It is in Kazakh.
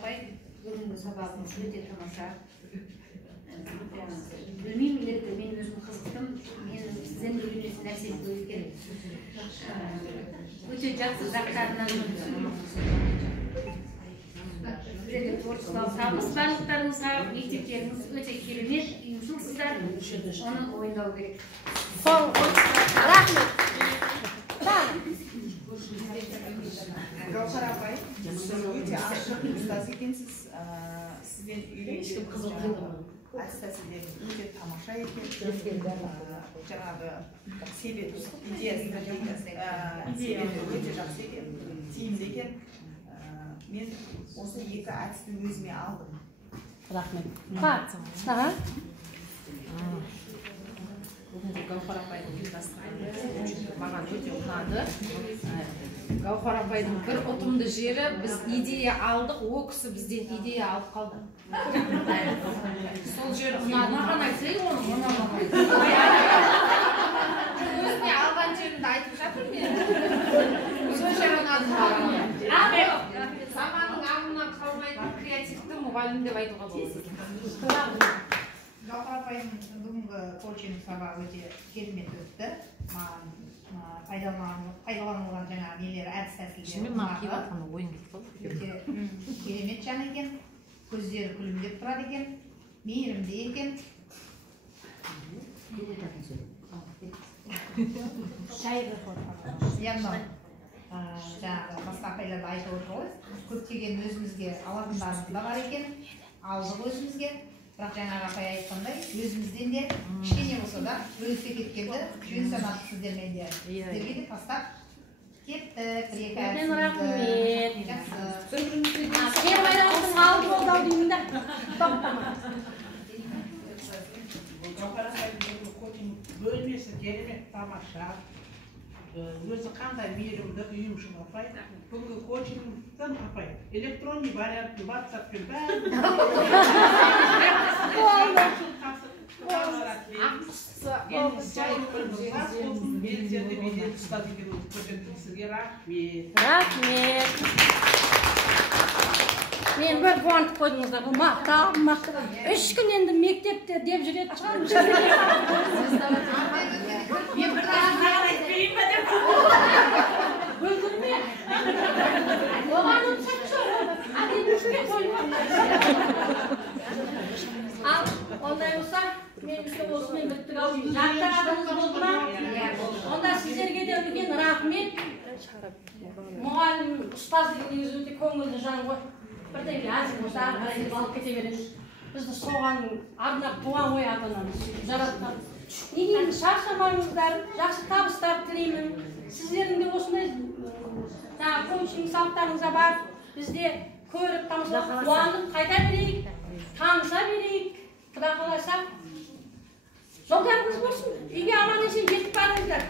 апай, бүгінгі сабағымыз өте тамаша. Білмеймін, егер мен өзім қызықтым, мен сізден үйренетін нәрсе көп екен. Өте жақсы жақтарынан сіздерге творчествалық табыс барлықтарыңызға, мектептеріңіз өте керемет, ұйымшылсыздар, оны ойындау керек. Рахмет. Гаухар апай, өте ашық ұстаз екенсіз. Сізден үйренген әдіс тәсілдеріңіз өте тамаша екен. Жаңағы себеп идеясы өте жақсы екен, тиімді екен. Мен осы екі әдісті өзіме алдым. Рахмет. Бүгінгі Гаухар апайдың маған өте ұнады. Гаухар апайдың бір ұтымды жері, біз идея алдық, о кісі бізден идея алып қалды. Сол жері ұнады. Маған айтсай, оны ұнамайды. Өзіне алған жерімді айтып жатыр мен. Сол жері ұнады. Заманның ағымынан қалмайтын креативті мұғалім деп айтуға болады. Гаухар апайдың бүгінгі коучинг сабағы өте керемет өтті. Маған пайдаланылған жаңа нелері, әдіс тәсілдері өте керемет жан екен. Көздері күлімдеп тұрады екен, мейірімді екен. Жаңағы басқа апайларды айтып отыр ғой, көптеген өзімізге алатындарымыз да бар екен, алдық өзімізге. Бірақ жаңағы апай айтқандай, өзімізден де кішкене болса да бөліске кеткенді жөн санады сіздермен де. Сіздерге де тастап кеттік. Рахмет. Сен байрамыздың алды болды ау деймін да. Гаухар апайдың коучинг бөлмесі керемет тамаша. Өзі қандай мейірімді, ұйымшыл апай. Бүгінгі коучингтан апай электронный вариантты WhatsApp-пен бәрі. Рахмет. Мен бір қуантып қойдыңыздар, мақтап. 3 күн енді мектепте деп жүреді шығармыз. Мен бір тағын айтып берейін бе деп. Бөлдірме. Оған ұтсақ шыр. Әдетішке қойма. Ал, ондай болса, мен осымен біттік ау. Жақтар адамыз болды ма? Онда сіздерге де үлкен рахмет. Мұғалім, ұстаз дегеніңіз өте көңілді жан ғой. Бірдеңе әзір болса, әрекет алып кете береміз. Бізді соған арнап туған ғой ата-анамыз жаратқан. Не деймін, шаршамаңыздар, жақсы табыстар тілеймін. Сіздердің де осындай коучинг сабақтарыңызға бар. Бізде көріп, тамашалап, қуанып қайта берейік, таныса берейік. Құда қаласа, жолдарыңыз болсын. Үйге аман есен жетіп барыңыздар.